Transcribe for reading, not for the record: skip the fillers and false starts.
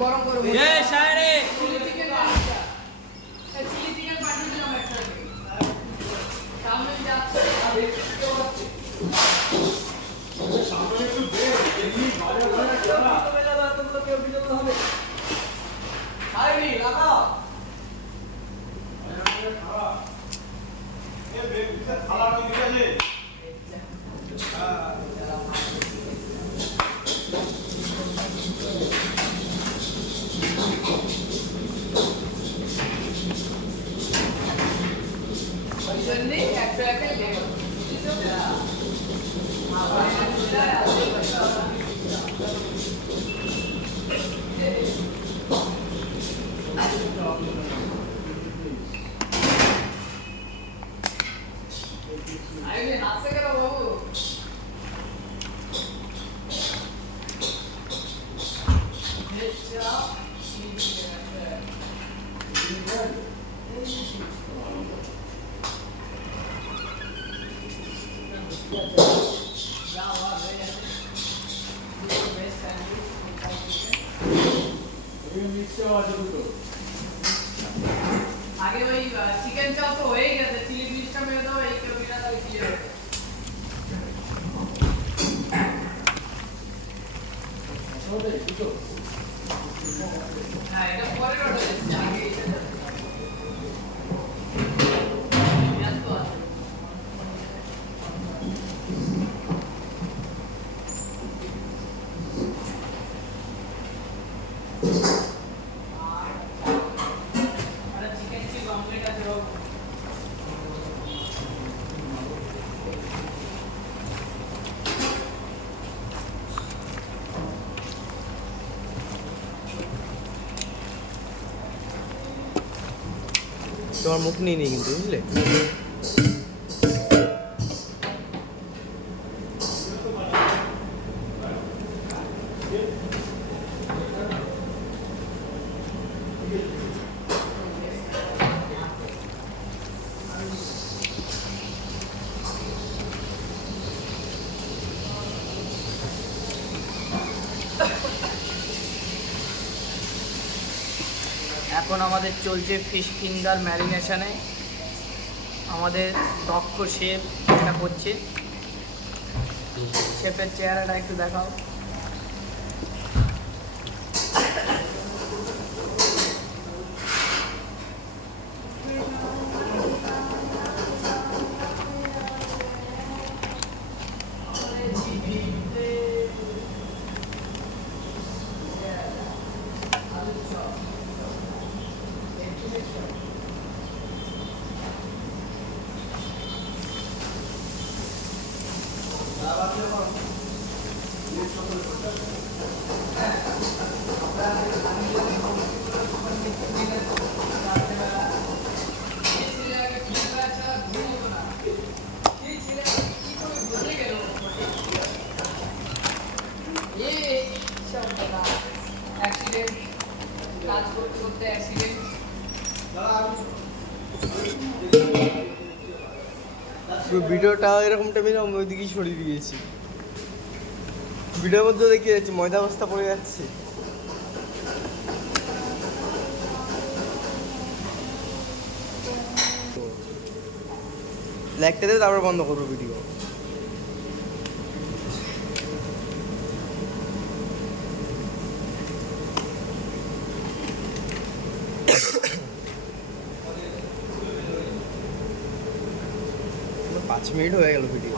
গরম করো এই শায়রে চিলি চিকেন পাঠিয়ে দিলাম একসাথে সামনে যাচ্ছে সামনে একটু দে এমনি বাজার বাজার করা তোমরা কেউ বিরত হবে হাইনি লাগাও এ বেবিটা খালা কি দিছে জন্যে একটা একটা লেগে আরে হাসে কেন বাবু আগে ওই চিকেন চাপ তো হয়ে গেছে চিলি ফিশটা মেরে দাও এই কেউ বিনা তাহলে কি হবে হ্যাঁ এটা পরের অর্ডার দিচ্ছি আগে এটা ব্যস্ত আছে আর চিকেন চিলি অমলেট আছে বাবু তোমার মুখ নিয়ে নি কিন্তু বুঝলে এখন আমাদের চলছে ফিশ ফিঙ্গার ম্যারিনেশনে আমাদের দক্ষ শেফ এটা করছে শেফের চেহারাটা একটু দেখাও কাজ করতে করতে অ্যাক্সিডেন্ট ভিডিওটা এরকম টাইমে আমি ওইদিকেই সরিয়ে দিয়েছি ভিডিওর মধ্যে দেখে যাচ্ছি ময়দা বস্তা পড়ে যাচ্ছে লাইকটা দেবে তারপর বন্ধ করবো ভিডিও পাঁচ মিনিট হয়ে গেল ভিডিও